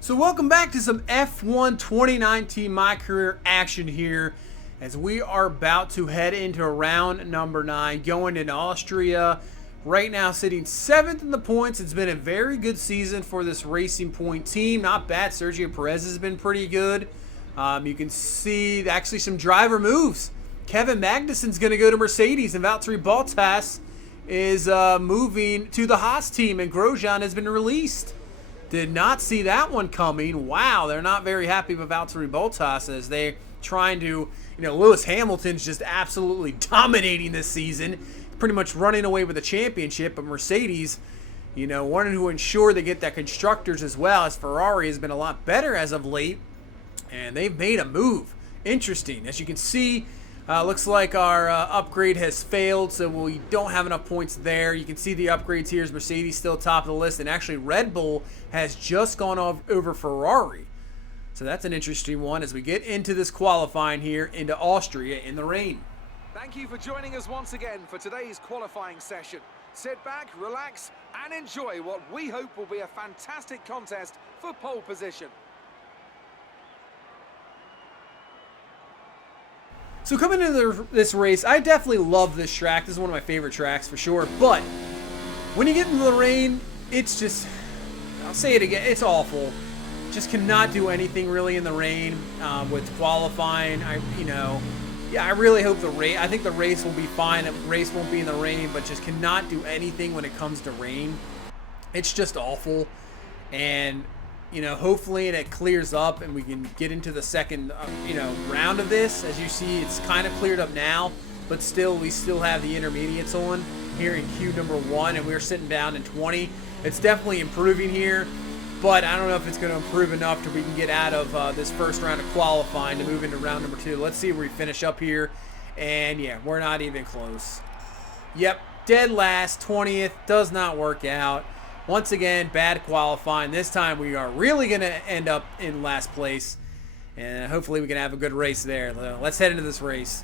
So welcome back to some F1 2019 My Career action here as we are about to head into round number 9 going into Austria. Right now sitting 7th in the points. It's been a very good season for this Racing Point team. Not bad. Sergio Perez has been pretty good. You can see actually some driver moves. Kevin Magnussen's going to go to Mercedes and Valtteri Bottas is moving to the Haas team and Grosjean has been released. Did not see that one coming. Wow, they're not very happy with Valtteri Bottas as they're trying to, Lewis Hamilton's just absolutely dominating this season, pretty much running away with the championship. But Mercedes, wanting to ensure they get that constructors as well, as Ferrari has been a lot better as of late, and they've made a move. Interesting. As you can see, looks like our upgrade has failed, so we don't have enough points there. You can see the upgrades here is Mercedes still top of the list, and actually Red Bull has just gone over Ferrari. So that's an interesting one as we get into this qualifying here into Austria in the rain. Thank you for joining us once again for today's qualifying session. Sit back, relax, and enjoy what we hope will be a fantastic contest for pole position. So coming into this race, I definitely love this track. This is one of my favorite tracks for sure. But when you get into the rain, it's just, I'll say it again, it's awful. Just cannot do anything really in the rain with qualifying. I really hope I think the race will be fine. The race won't be in the rain, but just cannot do anything when it comes to rain. It's just awful. And hopefully it clears up and we can get into the second, round of this. As you see, it's kind of cleared up now, but we still have the intermediates on here in Q number 1, and we're sitting down in 20. It's definitely improving here, but I don't know if it's going to improve enough to we can get out of this first round of qualifying to move into round number 2. Let's see where we finish up here, and yeah, we're not even close. Yep, dead last, 20th, does not work out. Once again, bad qualifying. This time we are really going to end up in last place. And hopefully we can have a good race there. Let's head into this race.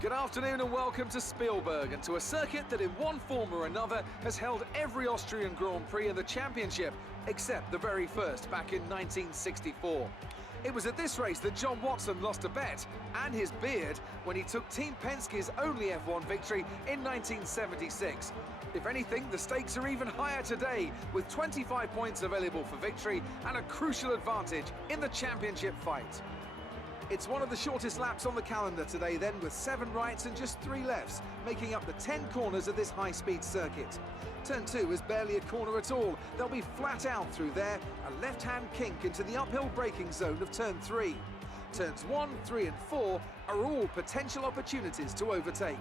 Good afternoon and welcome to Spielberg, and to a circuit that in one form or another has held every Austrian Grand Prix in the championship, except the very first back in 1964. It was at this race that John Watson lost a bet and his beard when he took Team Penske's only F1 victory in 1976. If anything, the stakes are even higher today, with 25 points available for victory and a crucial advantage in the championship fight. It's one of the shortest laps on the calendar today then, with 7 rights and just 3 lefts, making up the 10 corners of this high-speed circuit. Turn 2 is barely a corner at all. They'll be flat out through there, a left-hand kink into the uphill braking zone of turn 3. Turns 1, 3 and 4 are all potential opportunities to overtake.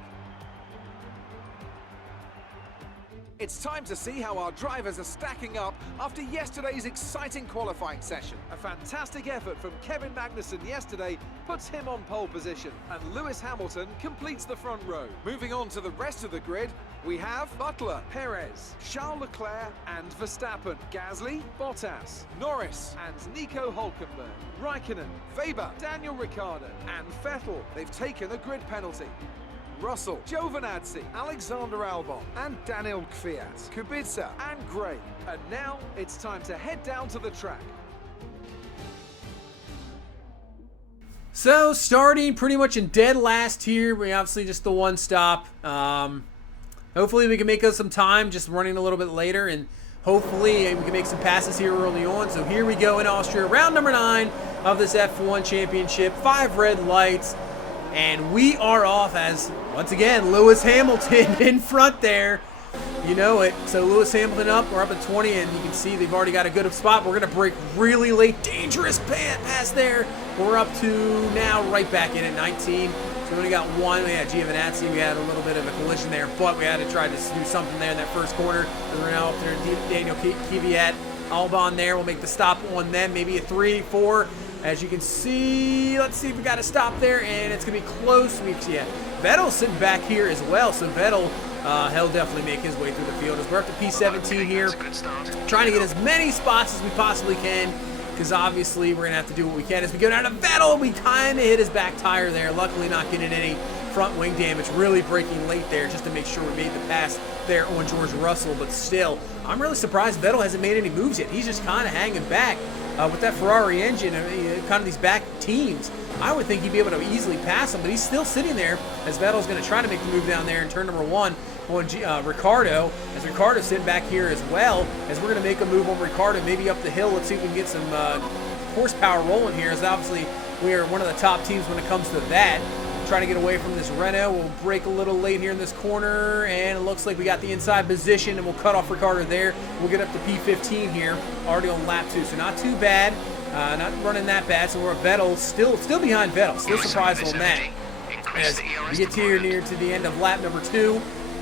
It's time to see how our drivers are stacking up after yesterday's exciting qualifying session. A fantastic effort from Kevin Magnussen yesterday puts him on pole position, and Lewis Hamilton completes the front row. Moving on to the rest of the grid, we have Butler, Perez, Charles Leclerc and Verstappen, Gasly, Bottas, Norris and Nico Hülkenberg, Raikkonen, Weber, Daniel Ricciardo and Vettel. They've taken a grid penalty. Russell, Giovinazzi, Alexander Albon and Daniel Kvyat, Kubica and Gray. And now it's time to head down to the track. So starting pretty much in dead last here, we obviously just the one stop. Hopefully we can make us some time just running a little bit later, and hopefully we can make some passes here early on. So here we go in Austria, round number 9 of this F1 championship. 5 red lights. And we are off as, once again, Lewis Hamilton in front there. You know it. So Lewis Hamilton up. We're up at 20, and you can see they've already got a good spot. We're going to break really late. Dangerous pass there. We're up to now right back in at 19. So we only got one. We had Giovinazzi. We had a little bit of a collision there, but we had to try to do something there in that first corner. And we're now up there. Daniel Kvyat, Albon there. We'll make the stop on them. Maybe a 3, 4. As you can see, let's see if we got a stop there, and it's going to be close. Yeah, Vettel's sitting back here as well, so Vettel, he'll definitely make his way through the field. As we're up to P17 here, trying to get as many spots as we possibly can, because obviously we're going to have to do what we can. As we go down to Vettel, we kind of hit his back tire there, luckily not getting any front wing damage, really braking late there just to make sure we made the pass there on George Russell, but still I'm really surprised Vettel hasn't made any moves yet. He's just kind of hanging back with that Ferrari engine and kind of these back teams. I would think he'd be able to easily pass him, but he's still sitting there as Vettel's going to try to make the move down there in turn number 1 on Ricardo, as Ricardo's sitting back here as well, as we're going to make a move on Ricardo, maybe up the hill. Let's see if we can get some horsepower rolling here, as obviously we are one of the top teams when it comes to that. Trying to get away from this Renault. We'll break a little late here in this corner, and it looks like we got the inside position, and we'll cut off Ricardo there. We'll get up to P15 here, already on lap 2, so not too bad. Not running that bad, so we're at Vettel, still behind Vettel. Still surprised on that. As we get here near to the end of lap number 2,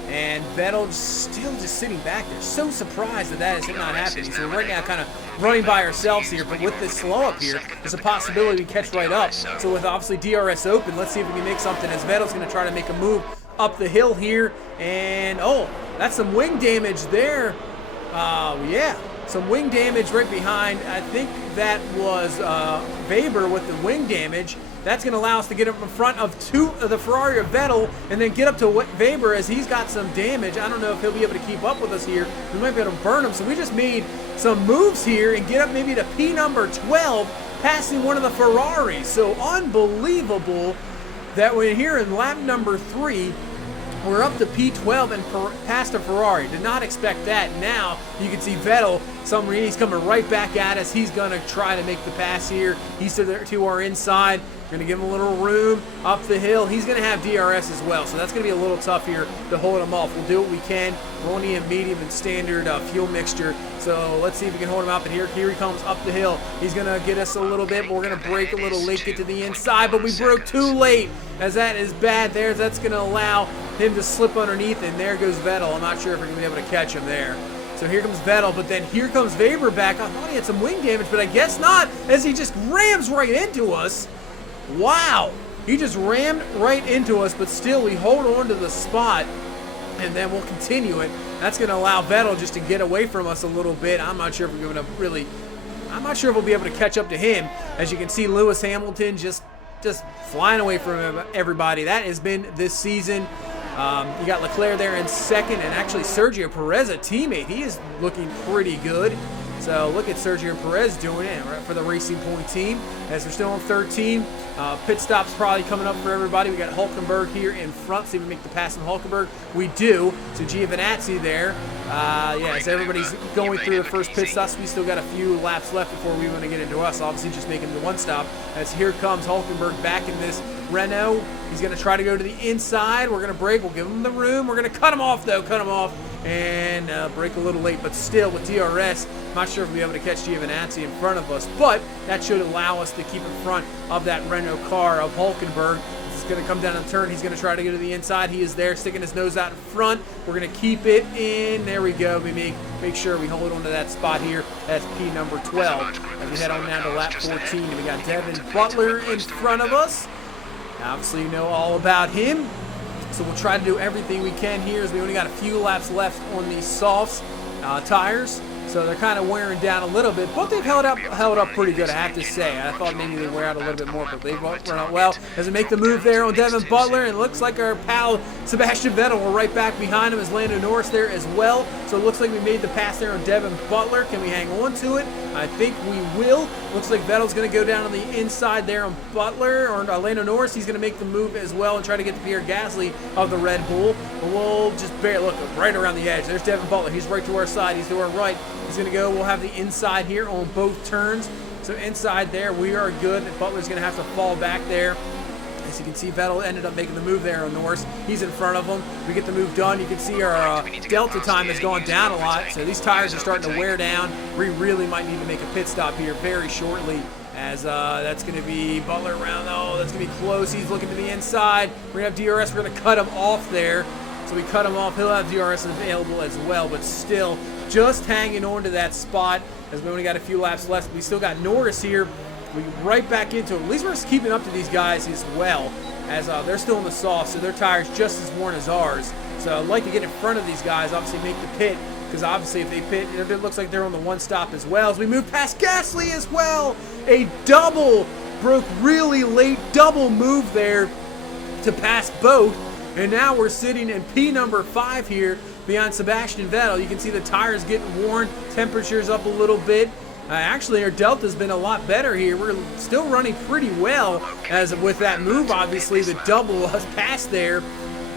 and Vettel still just sitting back there. So surprised that is not happening. So we're right now kind of running by ourselves here, but with this slow up here, there's a possibility we catch right up. So with obviously DRS open, let's see if we can make something, as Vettel's going to try to make a move up the hill here. And oh, that's some wing damage there. Yeah, some wing damage right behind. I think that was Weber with the wing damage. That's going to allow us to get up in front of the Ferrari of Vettel and then get up to Weber, as he's got some damage. I don't know if he'll be able to keep up with us here. We might be able to burn him. So we just made some moves here and get up maybe to P number 12, passing one of the Ferraris. So unbelievable that we're here in lap number 3. We're up to P12 and past a Ferrari. Did not expect that. Now you can see Vettel, he's coming right back at us. He's going to try to make the pass here. He's to our inside. Going to give him a little room up the hill. He's going to have DRS as well, so that's going to be a little tough here to hold him off. We'll do what we can. We're only in medium and standard fuel mixture, so let's see if we can hold him up. And here he comes up the hill. He's going to get us a little bit, but we're going to break a little late, get to the inside, but we broke too late, as that is bad there. That's going to allow him to slip underneath, and there goes Vettel. I'm not sure if we're going to be able to catch him there. So here comes Vettel, but then here comes Weber back. I thought he had some wing damage, but I guess not, as he just rams right into us. Wow, he just rammed right into us, but still we hold on to the spot, and then we'll continue it. That's going to allow Vettel just to get away from us a little bit. I'm not sure if we're going to I'm not sure if we'll be able to catch up to him. As you can see, Lewis Hamilton just flying away from everybody. That has been this season. You got Leclerc there in second, and actually Sergio Perez, a teammate, he is looking pretty good. So look at Sergio Perez doing it right for the Racing Point team, as we're still on 13. Pit stop's probably coming up for everybody. We got Hulkenberg here in front. See if we make the pass on Hulkenberg. We do. So Giovinazzi there. So everybody's going through the first pit stops. We still got a few laps left before we want to get into us. Obviously just making the one stop, as here comes Hulkenberg back in this Renault. He's going to try to go to the inside. We're going to brake. We'll give him the room. We're going to cut him off, though. Cut him off. And brake a little late, but still with DRS, not sure if we'll be able to catch Giovinazzi in front of us, but that should allow us to keep in front of that Renault car of Hulkenberg. He's going to come down the turn. He's going to try to go to the inside. He is there, sticking his nose out in front. We're going to keep it in. There we go. We make sure we hold on to that spot here. That's P number 12. As we head on down to lap 14, and we got Devin Butler in front of us. Obviously, you know all about him. So we'll try to do everything we can here, as we only got a few laps left on these softs tires. So they're kind of wearing down a little bit, but they've held up pretty good, I have to say. I thought maybe they'd wear out a little bit more, but they've run out well. As we make the move there on Devin Butler, and it looks like our pal Sebastian Vettel, we're right back behind him, as Lando Norris there as well. So it looks like we made the pass there on Devin Butler. Can we hang on to it? I think we will. Looks like Vettel's going to go down on the inside there on Butler, or Lando Norris. He's going to make the move as well and try to get to Pierre Gasly of the Red Bull. But we'll just look right around the edge. There's Devin Butler. He's right to our side. He's to our right. He's going to go. We'll have the inside here on both turns. So inside there, we are good. Butler's going to have to fall back there. As you can see, Vettel ended up making the move there on Norris. He's in front of him. We get the move done. You can see our delta time has gone down a lot. So these tires are starting to wear down. We really might need to make a pit stop here very shortly, as that's going to be Butler around. Oh, that's going to be close. He's looking to the inside. We're going to have DRS. We're going to cut him off there. So we cut him off. He'll have DRS available as well, but still just hanging on to that spot, as we only got a few laps left. We still got Norris here. We right back into it. At least we're just keeping up to these guys as well, as they're still in the soft, so their tires just as worn as ours. So I'd like to get in front of these guys, obviously make the pit, because obviously if they pit, it looks like they're on the one stop as well. As we move past Gasly as well, a double, broke really late, double move there to pass both. And now we're sitting in P number 5 here behind Sebastian Vettel. You can see the tires getting worn, temperatures up a little bit. Actually, our delta's been a lot better here. We're still running pretty well, as with that move, obviously, the double pass there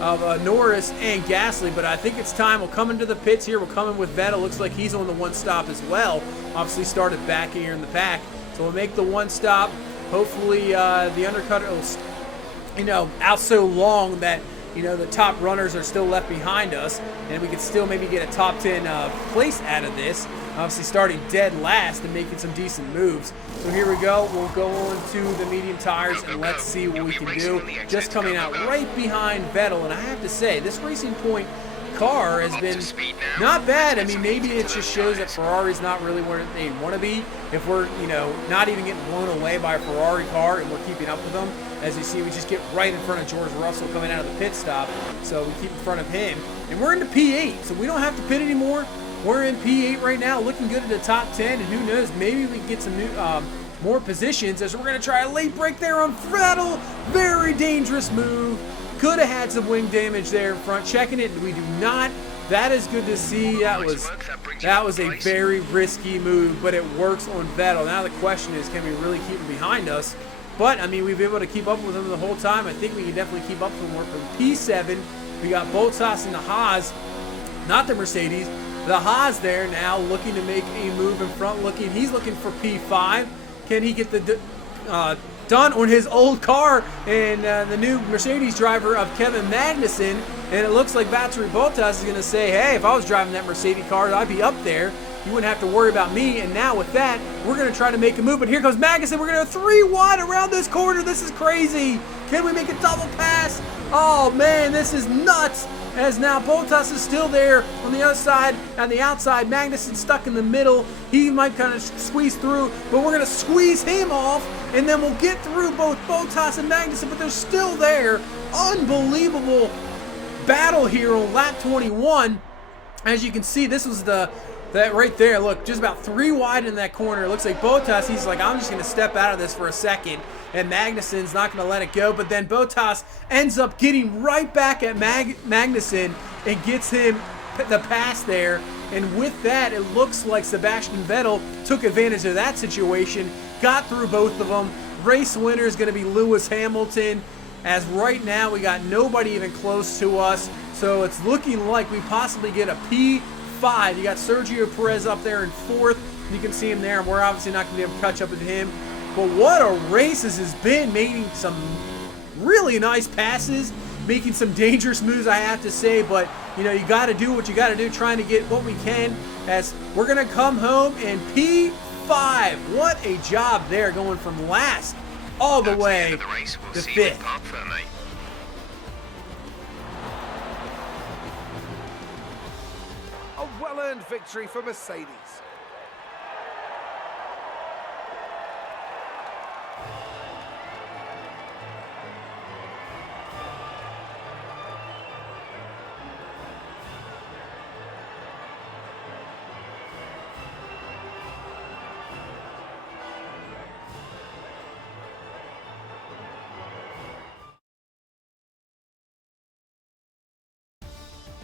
of Norris and Gasly. But I think it's time. We'll come into the pits here. We'll come in with Vettel. Looks like he's on the one stop as well. Obviously started back here in the pack. So we'll make the one stop. Hopefully the undercut will, out so long that, the top runners are still left behind us, and we could still maybe get a top 10 place out of this. Obviously starting dead last and making some decent moves. So here we go. We'll go on to the medium tires and let's see what we can do. Just coming out right behind Vettel, and I have to say, this Racing Point car has been not bad. I mean, maybe it just shows that Ferrari's not really where they want to be. If we're, not even getting blown away by a Ferrari car and we're keeping up with them. As you see, we just get right in front of George Russell coming out of the pit stop. So we keep in front of him. And we're into P8, so we don't have to pit anymore. We're in P8 right now, looking good at the top 10. And who knows, maybe we can get some new, more positions, as we're going to try a late break there on Vettel. Very dangerous move. Could have had some wing damage there in front. Checking it, we do not. That is good to see. That was a very risky move, but it works on Vettel. Now the question is, can we really keep him behind us? But, I mean, we've been able to keep up with him the whole time. I think we can definitely keep up with him. We're from P7. We got Bottas and the Haas, not the Mercedes. The Haas there now looking to make a move in front. He's looking for P5. Can he get the done on his old car and the new Mercedes driver of Kevin Magnussen? And it looks like Valtteri Bottas is going to say, hey, if I was driving that Mercedes car, I'd be up there. You wouldn't have to worry about me. And now with that, we're going to try to make a move. But here comes Magnussen. We're going to go 3 wide around this corner. This is crazy. Can we make a double pass? Oh, man, this is nuts. As now Bottas is still there on the other side, on the outside. Magnussen stuck in the middle. He might kind of squeeze through, but we're going to squeeze him off, and then we'll get through both Bottas and Magnussen, but they're still there. Unbelievable battle here on lap 21. As you can see, this was that right there. Look, just about 3 wide in that corner. It looks like Bottas, he's like, I'm just going to step out of this for a second. And Magnussen's not going to let it go. But then Bottas ends up getting right back at Magnussen and gets him the pass there. And with that, it looks like Sebastian Vettel took advantage of that situation, got through both of them. Race winner is going to be Lewis Hamilton. As right now, we got nobody even close to us. So it's looking like we possibly get a P5. You got Sergio Perez up there in 4th. You can see him there, and we're obviously not going to be able to catch up with him. But what a race this has been, making some really nice passes, making some dangerous moves, I have to say. But, you got to do what you got to do, trying to get what we can, as we're going to come home in P5. What a job there, going from last all the way to 5th. A well-earned victory for Mercedes.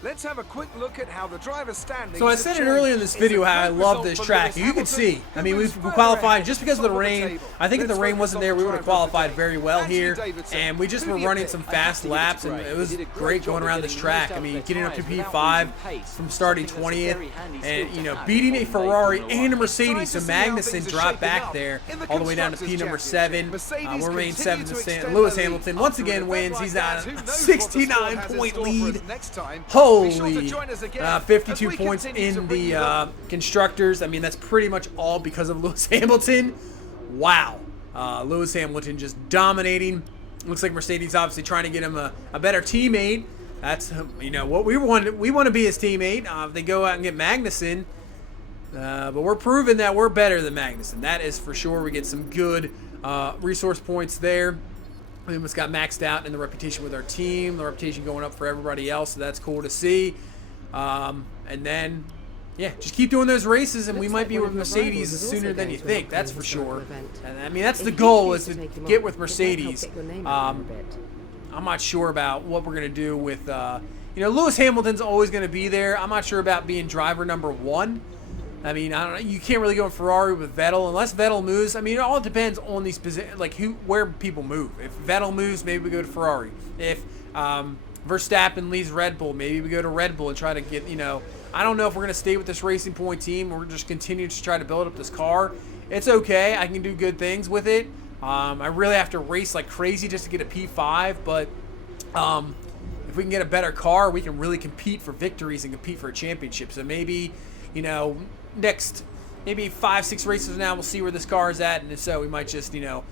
Let's have a quick look at how the driver's standings. So I said it earlier in this video how I love this track. You can see, I mean, we've qualified just because of the rain. I think if the rain wasn't there, we would have qualified very well here. And we just were running some fast laps, and it was great going around this track. I mean, getting up to P5 from starting 20th, and beating a Ferrari and a Mercedes. So Magnussen dropped back there all the way down to P number 7. We're remaining 7th. Lewis Hamilton once again wins. He's at a 69-point lead. Holy, 52 points in the constructors. I mean, that's pretty much all because of Lewis Hamilton. Wow. Lewis Hamilton just dominating. Looks like Mercedes obviously trying to get him a better teammate. That's, what we want. We want to be his teammate. If they go out and get Magnussen. But we're proving that we're better than Magnussen. That is for sure. We get some good resource points there. We almost got maxed out in the reputation with our team. The reputation going up for everybody else, so that's cool to see. And then, yeah, just keep doing those races, and we might be with Mercedes sooner than you think. That's for sure. And I mean, that's the goal, is to get with Mercedes. I'm not sure about what we're going to do with, You know, Lewis Hamilton's always going to be there. I'm not sure about being driver number 1. I mean, I don't know. You can't really go in Ferrari with Vettel unless Vettel moves. I mean, it all depends on these positions, like where people move. If Vettel moves, maybe we go to Ferrari. If Verstappen leaves Red Bull, maybe we go to Red Bull and try to get, you know, I don't know if we're going to stay with this Racing Point team or just continue to try to build up this car. It's okay. I can do good things with it. I really have to race like crazy just to get a P5, but if we can get a better car, we can really compete for victories and compete for a championship. So maybe, you know, maybe 5-6 races from now, we'll see where this car is at, and if so, we might just, you know,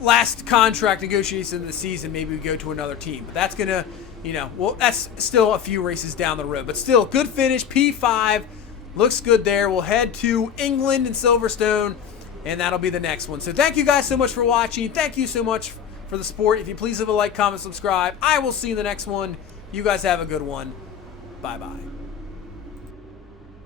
last contract negotiations of the season, maybe we go to another team. But that's gonna, you know, well, that's still a few races down the road, but still good finish. P5 looks good there. We'll head to England and Silverstone, and that'll be the next one. So thank you guys so much for watching. Thank you so much for the support. If you please leave a like, comment, subscribe. I will see you in the next one. You guys have a good one. Bye bye.